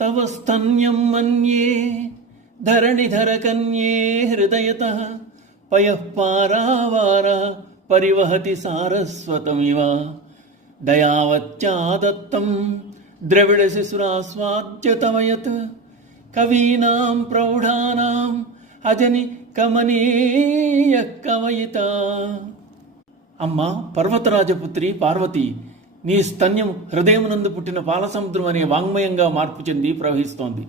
తవ స్తన్యం మన్యే ధరణిధర కన్యే హృదయతః పయః పారావార పరివహతి సారస్వతమివ దయావచ్చాదత్తం ద్రవిడ శిశురాస్వాద్య తవయత్ కవీనాం ప్రౌఢానాం అజని కమనీయ కవయిత. అమ్మా పర్వతరాజపుత్రి పార్వతి, నీ స్తన్యం హృదయమునందు పుట్టిన పాలసముద్రం అనే వాంగ్మయంగా మార్పు చెంది ప్రవహిస్తోంది.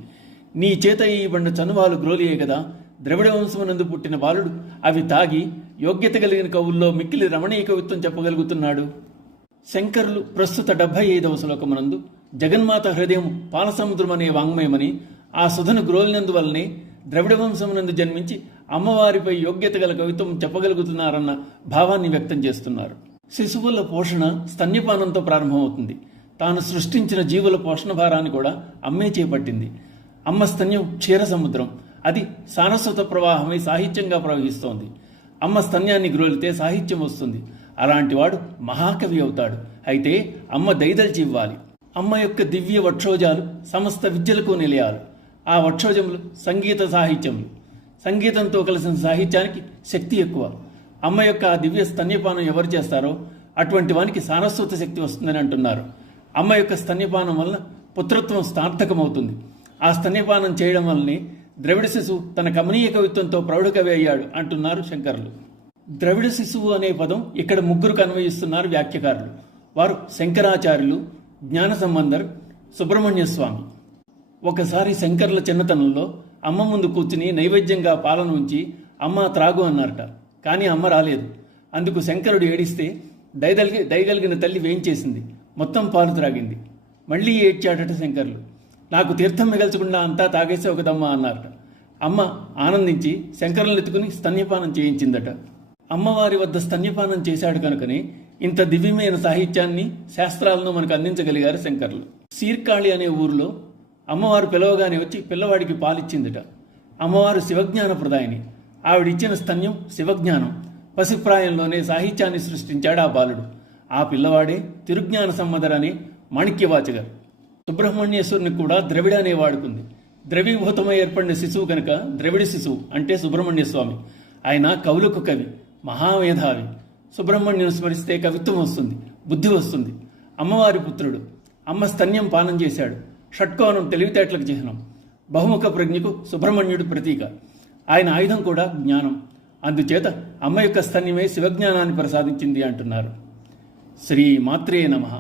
నీ చేత ఈ బండ చనువాలు గ్రోలియే కదా. ద్రవిడ వంశమునందు పుట్టిన బాలుడు అవి తాగి యోగ్యత కలిగిన కవుల్లో మిక్కిలి రమణీయ కవిత్వం చెప్పగలుగుతున్నాడు. శంకరులు ప్రస్తుత 75వ శ్లోకమునందు జగన్మాత హృదయం పాలసముద్రం అనే వాంగ్మయమని, ఆ సుధను గ్రోలినందువల్లనే ద్రవిడ వంశమునందు జన్మించి అమ్మవారిపై యోగ్యత గల కవిత్వం చెప్పగలుగుతున్నారన్న భావాన్ని వ్యక్తం చేస్తున్నారు. శిశువుల పోషణ స్తన్యపానంతో ప్రారంభమవుతుంది. తాను సృష్టించిన జీవుల పోషణ భారాన్ని కూడా అమ్మే చేపట్టింది. అమ్మ స్తన్యం క్షీర సముద్రం, అది సారస్వత ప్రవాహమై సాహిత్యంగా ప్రవహిస్తోంది. అమ్మ స్తన్యాన్ని గ్రోలితే సాహిత్యం వస్తుంది. అలాంటి వాడు మహాకవి అవుతాడు. అయితే అమ్మ దయదలిచి ఇవ్వాలి. అమ్మ యొక్క దివ్య వక్షోజాలు సమస్త విద్యలకు నిలయాలు. ఆ వక్షోజములు సంగీత సాహిత్యములు. సంగీతంతో కలిసిన సాహిత్యానికి శక్తి ఎక్కువ. అమ్మ యొక్క ఆ దివ్య స్తన్యపానం ఎవరు చేస్తారో అటువంటి వానికి సారస్వత శక్తి వస్తుందని అంటున్నారు. అమ్మ యొక్క స్తన్యపానం వలన పుత్రత్వం సార్థకమవుతుంది. ఆ స్తన్యపానం చేయడం వల్లనే ద్రవిడ శిశువు తన కమనీయ కవిత్వంతో ప్రౌఢకవి అయ్యాడు అంటున్నారు శంకరులు. ద్రవిడ శిశువు అనే పదం ఇక్కడ ముగ్గురు అన్వయిస్తున్నారు వ్యాఖ్యకారులు. వారు శంకరాచార్యులు, జ్ఞాన సంబంధర్, సుబ్రహ్మణ్య స్వామి. ఒకసారి శంకర్ల చిన్నతనంలో అమ్మ ముందు కూర్చుని నైవేద్యంగా పాలన ఉంచి అమ్మ త్రాగు అన్నారట. కానీ అమ్మ రాలేదు. అందుకు శంకరుడు ఏడిస్తే దయగలిగిన తల్లి వేయించేసింది. మొత్తం పాలు త్రాగింది. మళ్ళీ ఏడ్చాడట శంకర్లు. నాకు తీర్థం మిగల్చకుండా అంతా తాగేసే ఒకదమ్మ అన్నారట. అమ్మ ఆనందించి శంకరులను ఎత్తుకుని స్తన్యపానం చేయించిందట. అమ్మవారి వద్ద స్తన్యపానం చేశాడు కనుకనే ఇంత దివ్యమైన సాహిత్యాన్ని, శాస్త్రాలను మనకు అందించగలిగారు శంకర్లు. సీర్కాళి అనే ఊరిలో అమ్మవారు పిలవగానే వచ్చి పిల్లవాడికి పాలిచ్చిందట. అమ్మవారు శివజ్ఞాన ప్రదాయిని. ఆవిడిచ్చిన స్తన్యం శివజ్ఞానం. పసిప్రాయంలోనే సాహిత్యాన్ని సృష్టించాడు ఆ బాలుడు. ఆ పిల్లవాడే తిరుజ్ఞాన సంమదర్ అనే మాణిక్యవాచగర్. సుబ్రహ్మణ్యేశ్వరుని కూడా ద్రవిడ అనే వాడుకుంది. ద్రవీభూతమై ఏర్పడిన శిశువు కనుక ద్రవిడ శిశువు అంటే సుబ్రహ్మణ్య స్వామి. ఆయన కవులకు కవి, మహామేధావి. సుబ్రహ్మణ్యుని స్మరిస్తే కవిత్వం వస్తుంది, బుద్ధి వస్తుంది. అమ్మవారి పుత్రుడు. అమ్మ స్తన్యం పానం చేశాడు. షట్కోణం తెలివితేటలకు చిహ్నం. బహుముఖ ప్రజ్ఞకు సుబ్రహ్మణ్యుడు ప్రతీక. ఆయన ఆయుధం కూడా జ్ఞానం. అందుచేత అమ్మ యొక్క స్తన్యమే శివజ్ఞానాన్ని ప్రసాదించింది అంటున్నారు. శ్రీ మాత్రే నమః.